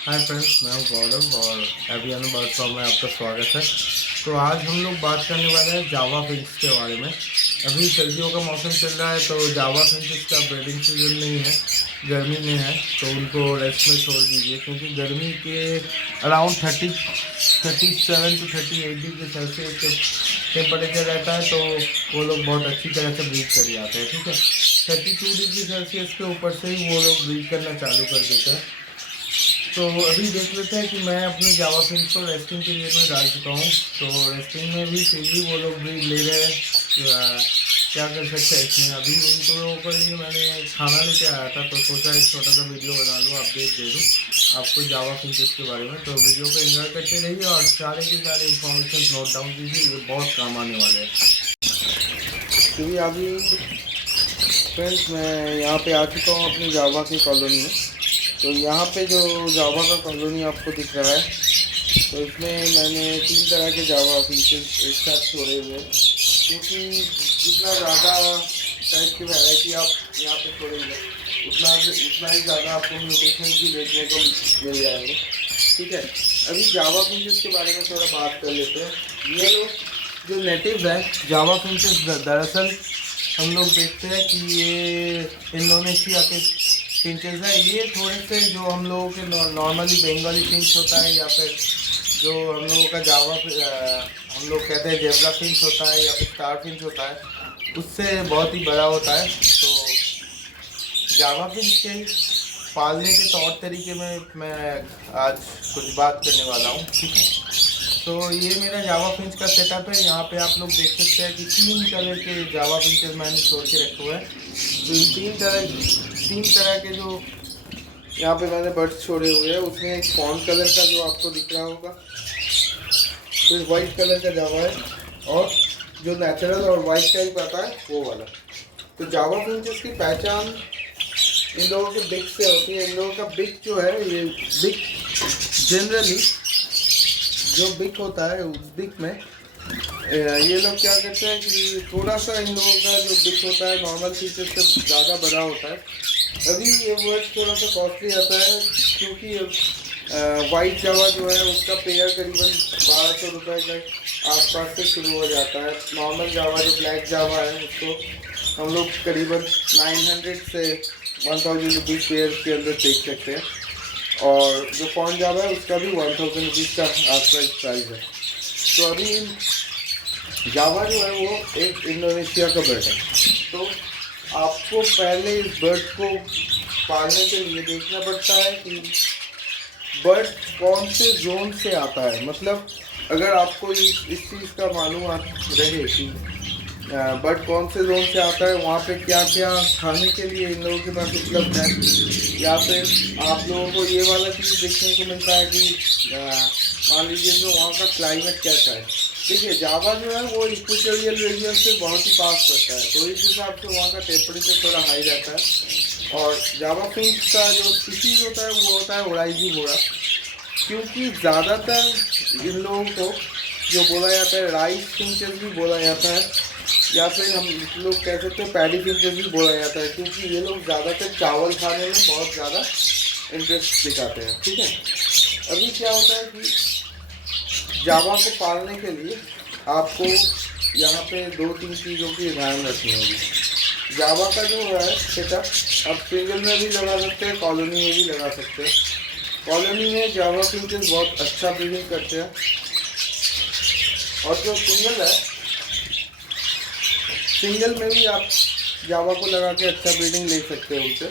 Hi friends, मैं हूं गौरव और एवियन बर्ड फॉर्म में आपका स्वागत है। तो आज हम लोग बात करने वाले हैं जावा फिंच के बारे में। अभी सर्दियों का मौसम चल रहा है तो जावा फिंच का ब्रीडिंग सीजन नहीं है, गर्मी में है, तो उनको रेस्ट में छोड़ दीजिए क्योंकि गर्मी के अराउंड 37 to 38 डिग्री सेल्सियस का टेम्परेचर रहता है, तो वो लोग बहुत अच्छी तरह से ब्रीड कर जाते हैं। ठीक है, 32 डिग्री सेल्सियस के ऊपर से ही वो लोग ब्रीड करना चालू कर देते हैं। तो अभी देख लेते हैं कि मैं अपने जावा फिंच को रेस्टिंग के लिए मैं डाल चुका हूँ। तो रेस्टिंग में भी फिर भी वो लोग ब्रीड ले रहे हैं। क्या कर सकते हैं इसमें। अभी उनको लोगों के लिए मैंने खाना लेके आया था, तो सोचा एक छोटा सा वीडियो बना लूँ, अपडेट दे दूँ आपको जावा फिंचेस के बारे में। तो वीडियो को एंजॉय करते रहिए और सारे के सारे इन्फॉर्मेशन नोट डाउन कीजिए, ये बहुत काम आने वाले हैं। क्योंकि अभी फ्रेंड्स मैं यहाँ पे आ चुका हूँ अपनी जावा की कॉलोनी में। तो यहाँ पे जो जावा का कॉलोनी आपको दिख रहा है, तो इसमें मैंने 3 तरह के जावा फिंचेस एक साथ छोड़े हुए हैं, क्योंकि जितना ज़्यादा टाइप की वैरायटी आप यहाँ पे छोड़ेंगे उतना ही ज़्यादा आपको म्यूटेशन भी देखने को मिल जाएंगे। ठीक है, अभी जावा फिंचेस के बारे में थोड़ा बात कर लेते हैं। ये लोग जो नेटिव है जावा फिंचेस, दरअसल हम लोग देखते हैं कि ये इंडोनेशिया के फिंचेस है। ये थोड़े से जो हम लोगों के नॉर्मली बंगाली फिंच होता है या फिर जो हम लोगों का जावा हम लोग कहते हैं जेब्रा फिंच होता है या फिर स्टार फिंच होता है, उससे बहुत ही बड़ा होता है। तो जावा फिंच के पालने के तौर तरीके में मैं आज कुछ बात करने वाला हूँ। ठीक है, तो ये मेरा जावा फिंच का सेटअप है। यहाँ पे आप लोग देख सकते हैं कि 3 कलर के जावा फिंचेस मैंने छोड़ के रखे हुए हैं। तो इन 3 तरह के जो यहाँ पे मैंने बर्ड्स छोड़े हुए हैं, उसमें एक फॉन कलर का जो आपको दिख रहा होगा, फिर वाइट कलर का जावा है, और जो नेचुरल और वाइट टाइप आता है वो वाला। तो जावा फिंचेस की पहचान इन लोगों के बिग से होती है। इन लोगों का बिग जो है, ये बिग जनरली जो बिग होता है उस बिग में ये लोग क्या करते हैं कि थोड़ा सा इन लोगों का जो बिग होता है नॉर्मल फीचर से ज़्यादा बड़ा होता है। अभी ये वर्ड थोड़ा सा कॉस्टली आता है, क्योंकि वाइट जावा जो है उसका पेयर करीबन 1200 रुपये के आसपास से शुरू हो जाता है। नॉर्मल जावा जो ब्लैक जावा है उसको हम लोग करीबन 900 से 1000 रुपीज़ पेयर के अंदर देख सकते हैं, और जो फॉन जावा है उसका भी 1000 रुपीज़ का आसपास प्राइस है। तो अभी जावा जो है वो एक इंडोनेशिया का बर्ड है। तो आपको पहले इस बर्ड को पालने के लिए देखना पड़ता है कि बर्ड कौन से जोन से आता है। मतलब अगर आपको इस चीज़ का मालूम रहे कि बर्ड कौन से जोन से आता है, वहाँ पे क्या क्या खाने के लिए इन लोगों के पास उपलब्ध है, या फिर आप लोगों को ये वाला चीज़ देखने को मिलता है कि मान लीजिए जो वहाँ का क्लाइमेट कैसा है। देखिए जावा जो है वो इक्वेटोरियल रीजन से बहुत ही पास पड़ता है, तो इस हिसाब से वहाँ का टेम्परेचर थोड़ा हाई रहता है। और जावा फिंच का जो स्पीशीज़ होता है वो होता है ओराइजी घोड़ा, क्योंकि ज़्यादातर इन लोगों को जो बोला जाता है राइस फिंचेस भी बोला जाता है, या फिर हम लोग कह सकते हैं पैडी फिंचेस भी बोला जाता है, क्योंकि ये लोग ज़्यादातर चावल खाने में बहुत ज़्यादा इंटरेस्ट दिखाते हैं। ठीक है, अभी क्या होता है कि जावा को पालने के लिए आपको यहाँ पे 2-3 चीज़ों की ध्यान रखनी होगी। जावा का जो है सेटअप आप सिंगल में भी लगा सकते हैं, कॉलोनी में भी लगा सकते हैं। कॉलोनी में जावा फिंचेस बहुत अच्छा ब्रीडिंग करते हैं, और जो सिंगल है, सिंगल में भी आप जावा को लगा के अच्छा ब्रीडिंग ले सकते हैं उनसे।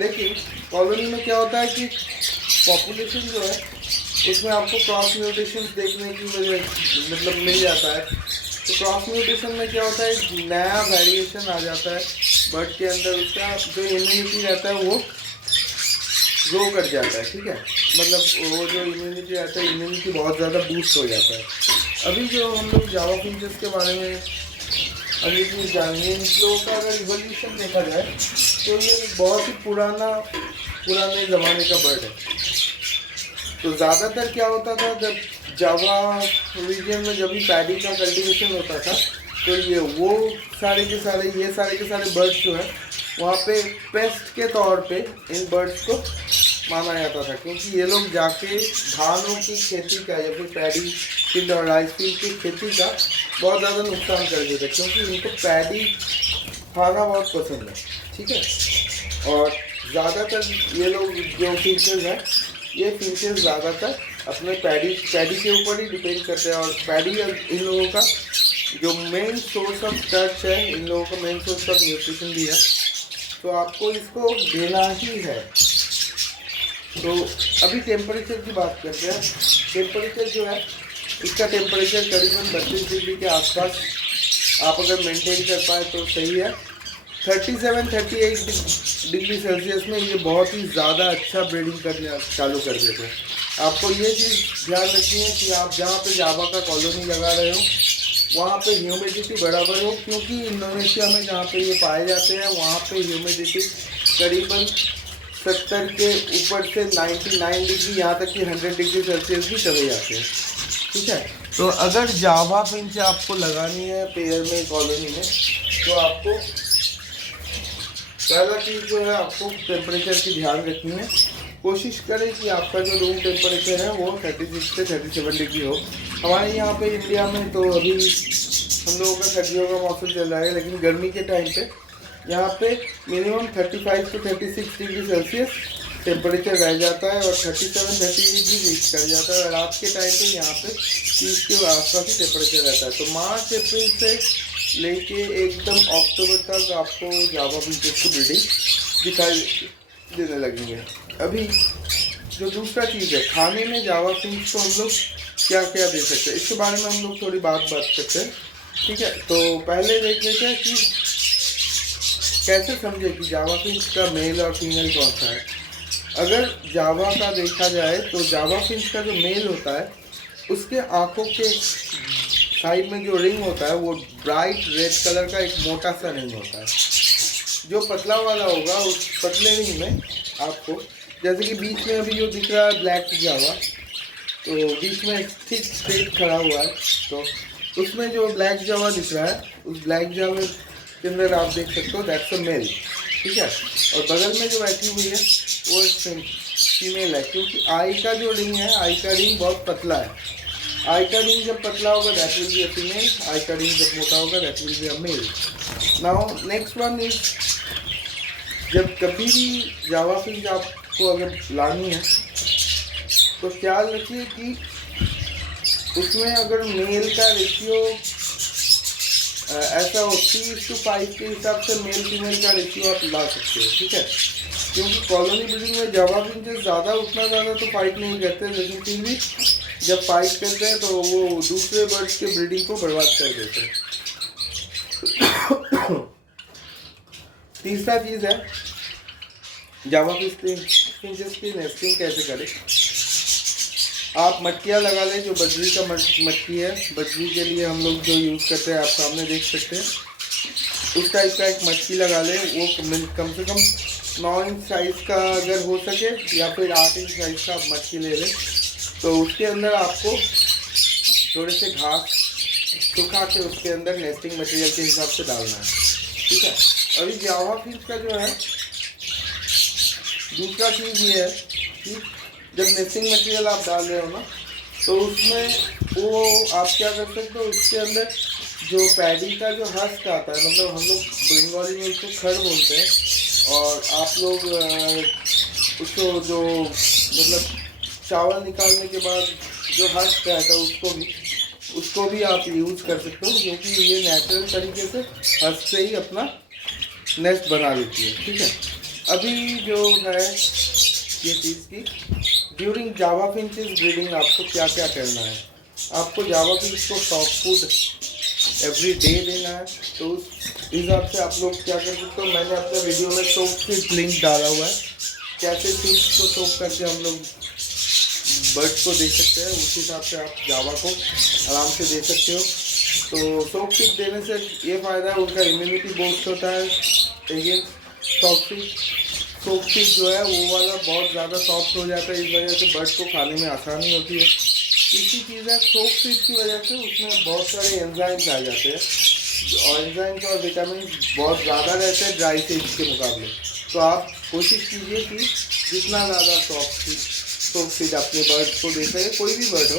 लेकिन कॉलोनी में क्या होता है कि पॉपुलेशन जो है उसमें आपको क्रॉस म्यूटेशन देखने की मतलब मिल जाता है। तो क्रॉस म्यूटेशन में क्या होता है, नया वेरिएशन आ जाता है बर्ड के अंदर, उसका जो इम्यूनिटी रहता है वो ग्रो कर जाता है। ठीक है, मतलब वो जो इम्यूनिटी रहता है, इम्यूनिटी बहुत ज़्यादा बूस्ट हो जाता है। अभी जो हम लोग जावा फिंचेस के बारे में अभी भी जानेंगे, इन लोगों का अगर इवोल्यूशन देखा जाए तो ये बहुत ही पुराने ज़माने का बर्ड है। तो ज़्यादातर क्या होता था, जब जावा रीजन में जब भी पैडी का कल्टीवेशन होता था, तो ये सारे के सारे बर्ड्स जो है वहाँ पे पेस्ट के तौर पे इन बर्ड्स को माना जाता था, क्योंकि ये लोग जाके धानों की खेती का या फिर पैडी फील्ड और राइस फील्ड की खेती का बहुत ज़्यादा नुकसान कर देते, क्योंकि इनको पैडी खाना बहुत पसंद है, ठीक है। और ज़्यादातर ये लोग जो फीचर्स हैं, ये फीचर्स ज़्यादातर अपने पैडी के ऊपर ही डिपेंड करते हैं। और पैडी इन लोगों का जो मेन सोर्स ऑफ स्टार्च है, इन लोगों का मेन सोर्स ऑफ न्यूट्रिशन भी है, तो आपको इसको देना ही है। तो अभी टेम्परेचर की बात करते हैं। टेम्परेचर जो है, इसका टेम्परेचर करीबन 32 डिग्री के आसपास आप अगर मेंटेन कर पाए तो सही है। 37-38 डिग्री सेल्सियस में ये बहुत ही ज़्यादा अच्छा ब्रीडिंग करने चालू कर देते हैं। आपको ये चीज़ ध्यान रखनी है कि आप जहाँ पे जावा का कॉलोनी लगा रहे हो वहाँ पे ह्यूमिडिटी बराबर हो, क्योंकि इंडोनेशिया में जहाँ पे ये पाए जाते हैं वहाँ पे ह्यूमिडिटी करीबन 70 के ऊपर से 99 डिग्री, यहाँ तक कि 100 डिग्री सेल्सियस भी चले जाते हैं, ठीक है। तो अगर जावा फिंच आपको लगानी है पेयर में कॉलोनी में, तो आपको पहला चीज़ जो है, आपको टेम्परेचर की ध्यान रखनी है। कोशिश करें कि आपका जो रूम टेम्परेचर है वो 36 से 37 डिग्री हो। हमारे यहाँ पे इंडिया में तो अभी हम लोगों का सर्दियों का मौसम चल रहा है, लेकिन गर्मी के टाइम पे यहाँ पे मिनिमम 35 से 36 डिग्री सेल्सियस टेम्परेचर रह जाता है और 37-38 डिग्री रीच कर जाता है। और रात के टाइम पे यहाँ पे 30 के आसपास ही टेम्परेचर रहता है। तो मार्च अप्रैल से लेके एकदम अक्टूबर तक आपको जावा फिंचेस की ब्रीडिंग दिखाई देने लगेंगे। अभी जो दूसरा चीज़ है, खाने में जावा फिंच को हम लोग क्या क्या दे सकते हैं, इसके बारे में हम लोग थोड़ी बात करते हैं, ठीक है। तो पहले देख लेते हैं कि कैसे समझे कि जावा फिंच का मेल और फीमेल कौन सा है। अगर जावा का देखा जाए तो जावा फिंच का जो मेल होता है उसके आँखों के साइड में जो रिंग होता है वो ब्राइट रेड कलर का एक मोटा सा रिंग होता है। जो पतला वाला होगा उस पतले रिंग में आपको, जैसे कि बीच में अभी जो दिख रहा है ब्लैक जावा, तो बीच में ठीक स्ट्रेट खड़ा हुआ है, तो उसमें जो ब्लैक जावा दिख रहा है उस ब्लैक जावे के अंदर आप देख सकते हो दैट्स अ मेल, ठीक है। और बगल में जो बैठी हुई है वो फीमेल है, क्योंकि आई का जो रिंग है, आई का रिंग बहुत पतला है। आई का रिंग जब पतला होगा that will be a female, eye का रिंग जब मोटा होगा that will be a male. Now next one is, जब कभी भी जावा फिंच आपको अगर लानी है तो ख्याल रखिए कि उसमें अगर मेल का रेशियो ऐसा हो 3:5 के हिसाब से मेल फीमेल का रेशियो आप ला सकते हो, ठीक है। क्योंकि कॉलोनी ब्रीडिंग में जावा फिंचेस ज़्यादा उतना ज़्यादा तो फाइट नहीं करते, लेकिन फिर भी जब फाइट करते हैं तो वो दूसरे बर्ड्स के ब्रीडिंग को बर्बाद कर देते हैं। तीसरा चीज़ है जावा फिंचेस की नेस्टिंग कैसे करें। आप मटकियाँ लगा लें, जो बजरी का मटकी है, बजरी के लिए हम लोग जो यूज़ करते हैं आप सामने देख सकते हैं, उस टाइप का एक मटकी लगा लें। वो कम से कम 9 इंच साइज़ का अगर हो सके, या फिर 8 इंच साइज़ का आप मटकी ले लें। तो उसके अंदर आपको थोड़े से घास सुखा के उसके अंदर नेस्टिंग मटेरियल के हिसाब से डालना है, ठीक है। अभी जावा फिंच का जो है दूसरा चीज़ ये है कि जब नेस्टिंग मटेरियल आप डाल रहे हो ना, तो उसमें वो आप क्या कर सकते हो, उसके अंदर जो पैडी का जो हस्क आता है, मतलब हम लोग बंगाली में उसको खड़ बोलते हैं, और आप लोग उसको जो मतलब चावल निकालने के बाद जो हस्क रहता है उसको भी आप यूज़ कर सकते हो, क्योंकि ये नेचुरल तरीके से हस्क से ही अपना नेस्ट बना लेती है, ठीक है। अभी जो है ये चीज़ की ड्यूरिंग जावा फिंचेस ब्रीडिंग आपको क्या क्या करना है। आपको जावा फिंच को सॉफ्ट फूड एवरी डे देना है, तो उस हिसाब से आप लोग क्या कर सकते हो, मैंने अपने वीडियो में सोप फीड लिंक डाला हुआ है, कैसे फीड्स को सोप करके हम लोग बर्ड्स को दे सकते हैं, उस हिसाब से आप जावा को आराम से दे सकते हो। तो सोप फीड देने से ये फ़ायदा है, उनका इम्यूनिटी बूस्ट होता है। अगेन सोप फीड जो है वो वाला बहुत ज़्यादा सॉफ्ट हो जाता है, इस वजह से बर्ड्स को खाने में आसानी होती है। तीसरी चीज़ है सोप फीड की वजह से उसमें बहुत सारे एंजाइम्स आ जाते हैं, और एंजाइम्स और विटामिन बहुत ज़्यादा रहते हैं ड्राई फीड के मुकाबले। तो आप कोशिश कीजिए कि जितना ज़्यादा सॉफ्ट फीड अपने बर्ड को दे सके, कोई भी बर्ड हो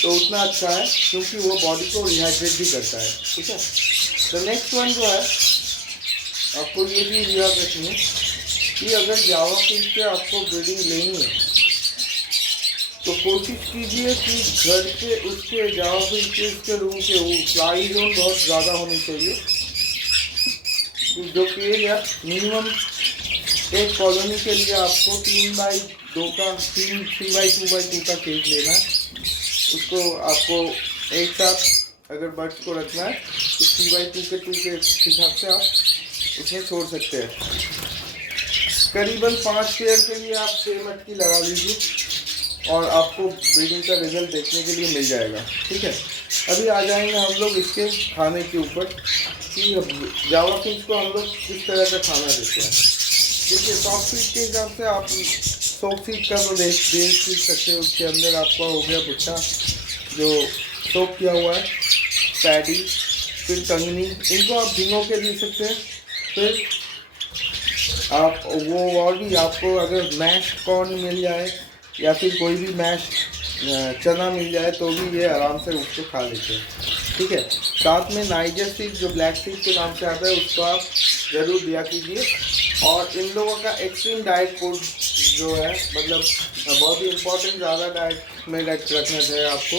तो उतना अच्छा है, क्योंकि वो बॉडी को रिहाइड्रेट भी करता है। ठीक है। तो नेक्स्ट वन जो है, आपको ये चीज़ याद रखनी है कि अगर जावा फिश से आपको ब्रीडिंग लेनी है तो कोशिश कीजिए कि घर के उसके जावा फिश के उसके रूम के वो फ्लाई जोन बहुत ज़्यादा होनी चाहिए। जो केज है मिनिमम एक कॉलोनी के लिए आपको 3x2 का केज लेना है। उसको आपको एक साथ अगर बर्ड्स को रखना है तो 3x2 के हिसाब से आप उसमें छोड़ सकते हैं। करीबन 5 पेयर के लिए आप 6 मटकी लगा लीजिए और आपको ब्रीडिंग का रिजल्ट देखने के लिए मिल जाएगा। ठीक है। अभी आ जाएंगे हम लोग इसके खाने के ऊपर कि जावा फिश को हम लोग किस तरह का खाना देते हैं। देखिए, सॉफ्ट फीड के हिसाब से आप सॉफ्ट फीड का तो देख सकते हो। उसके अंदर आपका हो गया भुट्टा जो सोक किया हुआ है, पैडी, फिर कंगनी, इनको आप भिगो के दे सकते हैं। फिर आप वो और भी आपको अगर मैश कॉर्न मिल जाए या फिर कोई भी मैश चना मिल जाए तो भी ये आराम से उसको खा लेते हैं। ठीक है। साथ में नाइजर सीड जो ब्लैक सीड के नाम से आता है उसको आप ज़रूर दिया कीजिए। और इन लोगों का एक्सट्रीम डाइट फूड जो है, मतलब बहुत ही इम्पोर्टेंट ज़्यादा डाइट में रखना चाहिए आपको,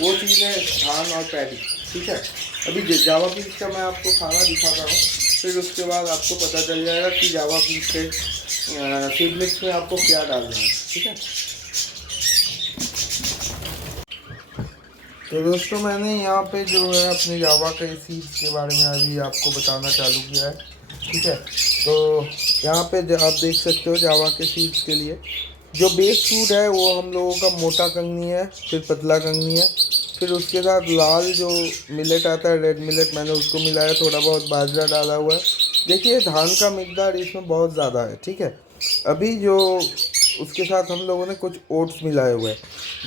वो चीज़ है धान और पैडी। ठीक है। अभी जावा फिश का मैं आपको खाना दिखाता हूँ, फिर उसके बाद आपको पता चल जाएगा कि जावा फिश के फीड मिक्स में आपको क्या डालना है। ठीक है। तो दोस्तों, मैंने यहाँ पे जो है अपने जावा के सीड्स के बारे में अभी आपको बताना चालू किया है। ठीक है। तो यहाँ पे आप देख सकते हो जावा के सीड्स के लिए जो बेस फूड है वो हम लोगों का मोटा कंगनी है, फिर पतला कंगनी है, फिर उसके साथ लाल जो मिलेट आता है, रेड मिलेट, मैंने उसको मिलाया, थोड़ा बहुत बाजरा डाला हुआ है। देखिए, धान का मिकदार इसमें बहुत ज़्यादा है। ठीक है। अभी जो उसके साथ हम लोगों ने कुछ ओट्स मिलाए हुए हैं।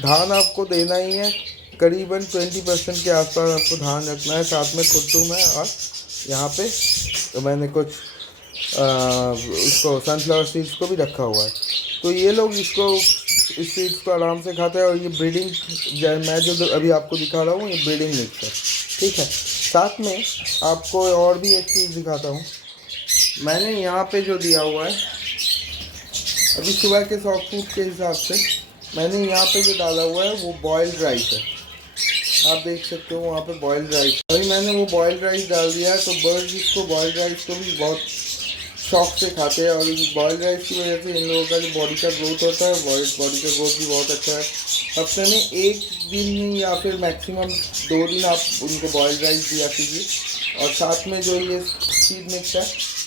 धान आपको देना ही है, करीबन 20% के आसपास आपको धान रखना है। साथ में कुट्टू में और यहाँ पे तो मैंने कुछ उसको सनफ्लावर सीड्स को भी रखा हुआ है। तो ये लोग इस सीड्स को आराम से खाते हैं। और ये ब्रीडिंग मैं जो अभी आपको दिखा रहा हूँ ये ब्रीडिंग मिक्स है। ठीक है। साथ में आपको और भी एक चीज़ दिखाता हूँ। मैंने यहाँ पे जो दिया हुआ है अभी सुबह के सॉफ्ट फूड के हिसाब से, मैंने यहाँ पे जो डाला हुआ है वो बॉइल्ड राइस है। आप देख सकते हो वहाँ पे बॉइल्ड राइस। अभी मैंने वो बॉइल्ड राइस डाल दिया है तो बर्ड्स इसको बॉइल्ड राइस को भी बहुत शौक से खाते हैं। और बॉइल्ड राइस की वजह से इन लोगों का जो बॉडी का ग्रोथ होता है, बॉडी का ग्रोथ भी बहुत अच्छा है। हफ्ते में 1 दिन या फिर मैक्सिमम 2 दिन आप उनको बॉइल्ड राइस दिया कीजिए। और साथ में जो ये सीड मिक्स है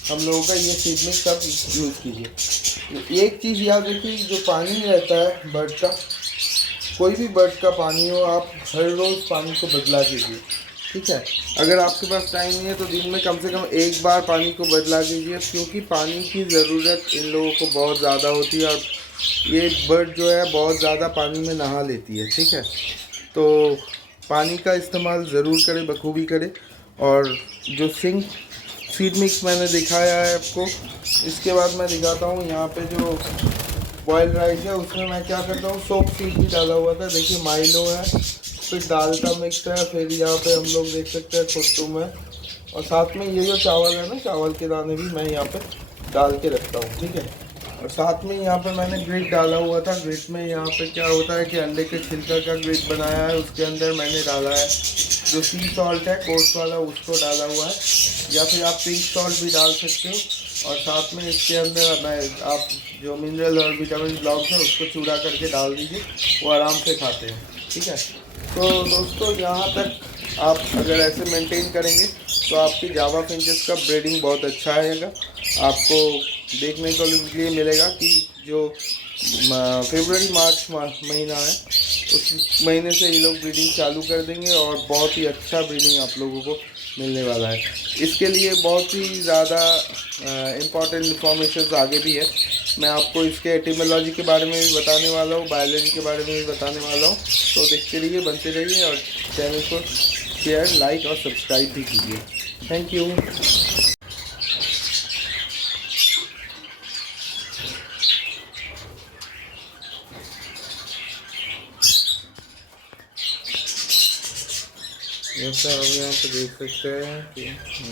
हम लोगों का, ये सीड मिक्स आप यूज़ कीजिए। एक चीज़ याद रखिए, जो पानी रहता है बर्ड का, कोई भी बर्ड का पानी हो, आप हर रोज़ पानी को बदला कीजिए। ठीक है। अगर आपके पास टाइम नहीं है तो दिन में कम से कम 1 बार पानी को बदला कीजिए, क्योंकि पानी की ज़रूरत इन लोगों को बहुत ज़्यादा होती है और ये बर्ड जो है बहुत ज़्यादा पानी में नहा लेती है। ठीक है। तो पानी का इस्तेमाल ज़रूर करें, बखूबी करें। और जो सीड मिक्स मैंने दिखाया है आपको, इसके बाद मैं दिखाता हूँ यहाँ पे जो बॉइल्ड राइस है उसमें मैं क्या करता हूँ, सोप सीड भी डाला हुआ था। देखिए, माइलो है, फिर दाल का मिक्स है, फिर यहाँ पे हम लोग देख सकते हैं खुट्टू है, और साथ में ये जो चावल है ना, चावल के दाने भी मैं यहाँ पे डाल के रखता हूँ। ठीक है। और साथ में यहाँ पे मैंने ग्रिट डाला हुआ था। ग्रिट में यहाँ पे क्या होता है कि अंडे के छिलका का ग्रिट बनाया है, उसके अंदर मैंने डाला है जो सी सॉल्ट है कोर्स वाला, उसको डाला हुआ है, या फिर आप पिंक सॉल्ट भी डाल सकते हो। और साथ में इसके अंदर आप जो मिनरल और विटामिन ब्लॉक्स है उसको चूड़ा करके डाल दीजिए, वो आराम से खाते हैं। ठीक है। तो दोस्तों, यहाँ तक आप अगर ऐसे मेंटेन करेंगे तो आपकी जावा फिंचेस का ब्रीडिंग बहुत अच्छा आएगा। आपको देखने को लिए मिलेगा कि जो फरवरी मार्च महीना है उस महीने से ये लोग ब्रीडिंग चालू कर देंगे और बहुत ही अच्छा ब्रीडिंग आप लोगों को मिलने वाला है। इसके लिए बहुत ही ज़्यादा इम्पॉर्टेंट इन्फॉर्मेशन आगे भी है। मैं आपको इसके एटिमोलॉजी के बारे में भी बताने वाला हूँ, बायोलॉजी के बारे में भी बताने वाला हूँ। तो देखते रहिए, बनते रहिए और चैनल को शेयर, लाइक और सब्सक्राइब भी कीजिए। Thank you. जैसा आप यहाँ पे देख सकते हैं कि